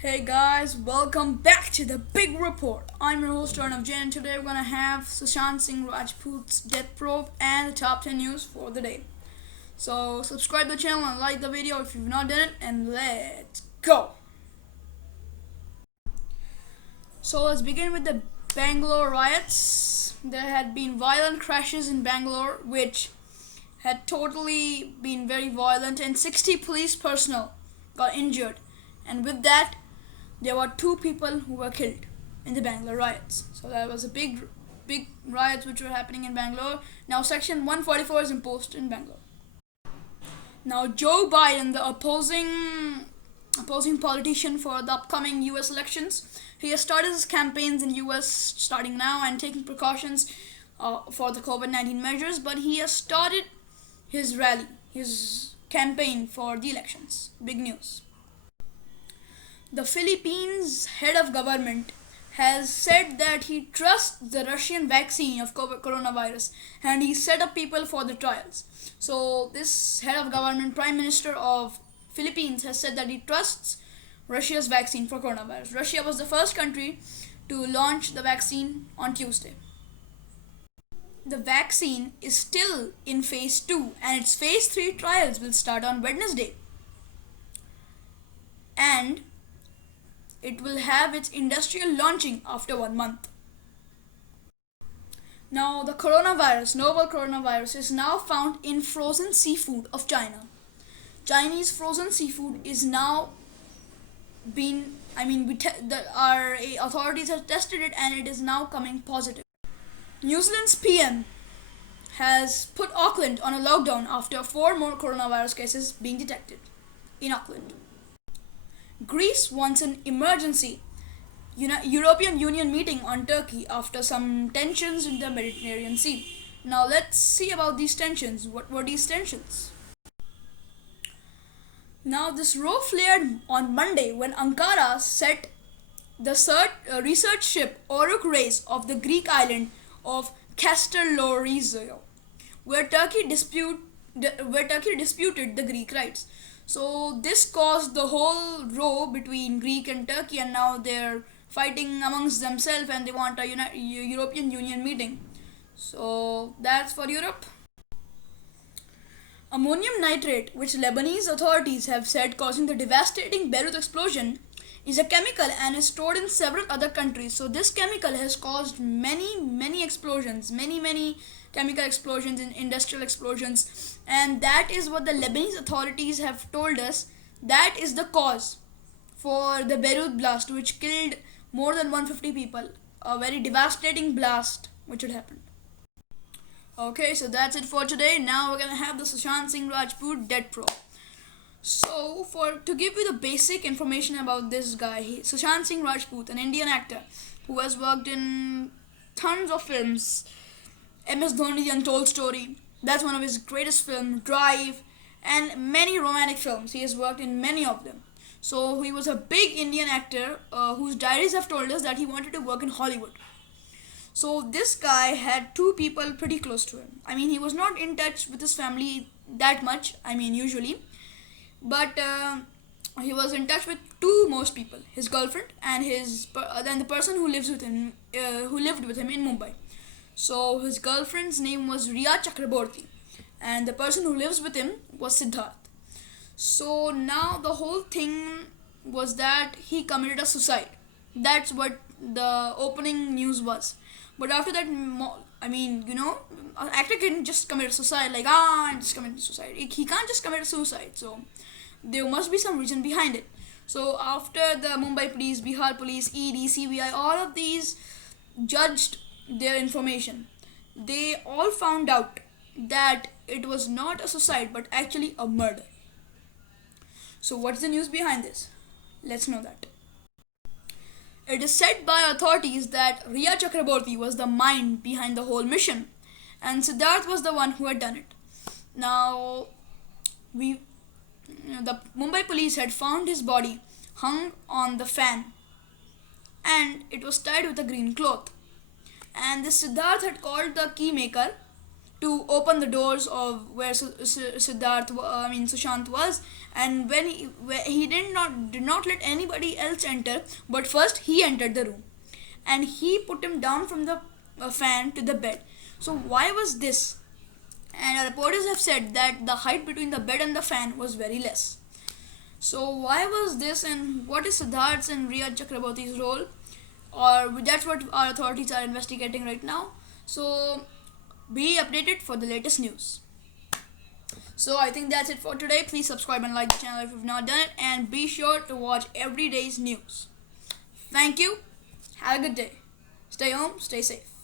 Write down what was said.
Hey guys, welcome back to the Big Report. I'm your host Arnav Jain, and today we're gonna have Sushant Singh Rajpoot's death probe and the top 10 news for the day. So subscribe to the channel and like the video if you've not done it, and let's go. So let's begin with the Bangalore riots. There had been violent crashes in Bangalore, which had totally been very violent, and 60 police personnel got injured. And with that, there were two people who were killed in the Bangalore riots. So that was a big riots which were happening in Bangalore. Now Section 144 is imposed in Bangalore. Now Joe Biden, the opposing politician for the upcoming U.S. elections, he has started his campaigns in U.S. starting now and taking precautions for the COVID-19 measures. But he has started his rally, his campaign for the elections. Big news. The Philippines head of government has said that he trusts the Russian vaccine of coronavirus, and he set up people for the trials. So this head of government, Prime Minister of Philippines, has said that he trusts Russia's vaccine for coronavirus. Russia was the first country to launch the vaccine on Tuesday. The vaccine is still in phase 2 and its phase 3 trials will start on Wednesday. And it will have its industrial launching after 1 month. Now, the novel coronavirus, is now found in frozen seafood of China. Chinese frozen seafood is now our authorities have tested it and it is now coming positive. New Zealand's PM has put Auckland on a lockdown after 4 more coronavirus cases being detected in Auckland. Greece wants an emergency European Union meeting on Turkey after some tensions in the Mediterranean Sea. Now let's see about these tensions. What were these tensions? Now this row flared on Monday when Ankara set the research ship Oruk Reis off the Greek island of Castellorizio, where Turkey disputed the Greek rights. So this caused the whole row between Greek and Turkey, and now they're fighting amongst themselves and they want a European Union meeting. So that's for Europe. Ammonium nitrate, which Lebanese authorities have said causing the devastating Beirut explosion, is a chemical and is stored in several other countries. So this chemical has caused many explosions, many chemical explosions and industrial explosions, and that is what the Lebanese authorities have told us. That is the cause for the Beirut blast, which killed more than 150 people. A very devastating blast which had happened. Okay, so that's it for today. Now we're gonna have the Sushant Singh Rajput death probe. So, to give you the basic information about this guy, Sushant Singh Rajput, an Indian actor who has worked in tons of films. MS Dhoni, The Untold Story, that's one of his greatest films. Drive, and many romantic films. He has worked in many of them. So he was a big Indian actor whose diaries have told us that he wanted to work in Hollywood. So this guy had two people pretty close to him. He was not in touch with his family that much, usually. But he was in touch with two most people: his girlfriend and the person who lived with him in Mumbai. So his girlfriend's name was Riya Chakraborty, and the person who lives with him was Siddharth. So now the whole thing was that he committed a suicide. That's what the opening news was. But after that, an actor can just commit suicide and just commit suicide. He can't just commit suicide. So there must be some reason behind it. So after the Mumbai police, Bihar police, ED, CBI, all of these judged their information, they all found out that it was not a suicide but actually a murder. So what's the news behind this? Let's know that. It is said by authorities that Riya Chakraborty was the mind behind the whole mission, and Siddharth was the one who had done it. Now, the Mumbai police had found his body hung on the fan, and it was tied with a green cloth. And this Siddharth had called the key maker to open the doors of where Sushant was, and he did not let anybody else enter, but first he entered the room, and he put him down from the fan to the bed. So why was this? And reporters have said that the height between the bed and the fan was very less. So why was this, and what is Siddharth's and Riya Chakraborty's role? Or that's what our authorities are investigating right now. So be updated for the latest news. So I think that's it for today. Please subscribe and like the channel if you've not done it, and be sure to watch every day's news. Thank you. Have a good day. Stay home, stay safe.